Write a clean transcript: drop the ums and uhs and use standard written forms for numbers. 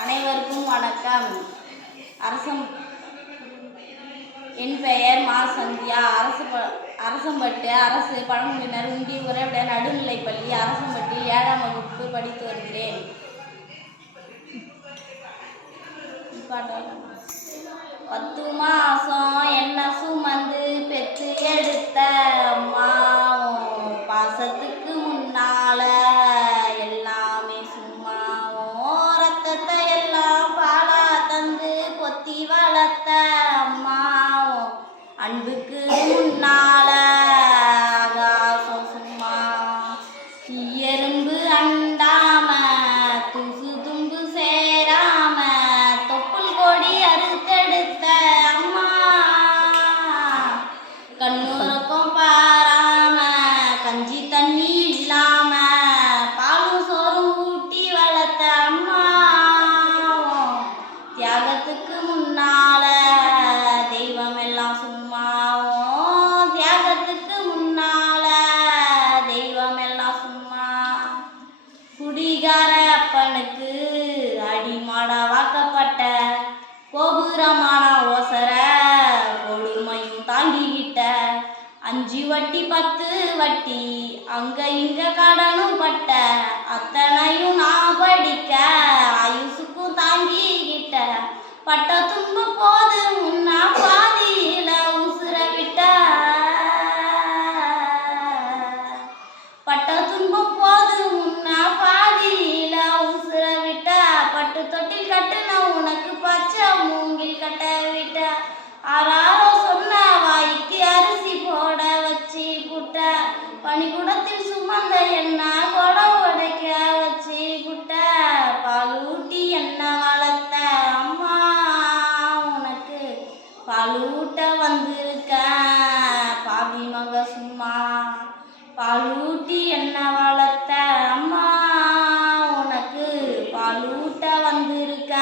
அனைவருக்கும் வணக்கம். அரசம் என் பெயர் மா சந்தியா. அரசம்பட்டு அரசு பழங்குடியினர் உண்டி உறைவிட நடுநிலைப்பள்ளி அரசம்பட்டி 7ஆம் வகுப்பு படித்து வருகிறேன். 10 மாசம் என்ன சுமந்து பெற்று எடுத்த அம்மாவும் பாசத்துக்கு முன்னால எல்லாமே சும்மாவும் ரத்தத்தை எல்லாம் பாலா தந்து பொத்தி வளர்த்த அம்மாவும் அன்புக்கு முன்னால ஆகாசம் சும்மா எறும்பு அண்டாம துசு தும்பு சேராம தொப்புள் கொடி அறுத்தெடுத்த அம்மா கண்ணுறக்கம் பாராம கஞ்சி தண்ணி இல்லாம பாலும் சோறும் ஊட்டி வளர்த்த அம்மா தியாகத்துக்கு முன்னால தெய்வம் எல்லாம் சும்மாவும் தியாகத்துக்கு முன்னால தெய்வம் எல்லாம் சும்மா குடிகார அப்பனுக்கு அடிமாடா வாக்கப்பட்ட கோபுரமான ஓசர கொடுமையும் தாங்கிக்கிட்ட 5 வட்டி 10 வட்டி அங்க இங்க கடனும் பட்ட அத்தனையும் நான் படிக்க ஆயுசுக்கும் தாங்கிக்கிட்ட பட்ட துன்பு போது முன்னா பாதியில உசுர விட்ட பட்ட துன்பம் போது முன்னா பாதியில உசுர விட்ட பட்டு தொட்டில் கட்டுன உனக்கு பச்சை மூங்கில் கட்ட விட்ட ஆறாரோ சொன்ன வாய்க்கு அரிசி போட வச்சு புட்ட பனிக்குடத்தில் சுமந்த என்ன குடம் உடைக்க வச்சு புட்ட பாலூட்டி என்ன வளர்த்த அம்மா உனக்கு பாலூட்ட வந்திருக்க பாவி மக சும்மா பாலூட்டி என்ன வளர்த்த அம்மா உனக்கு பாலூட்ட வந்திருக்க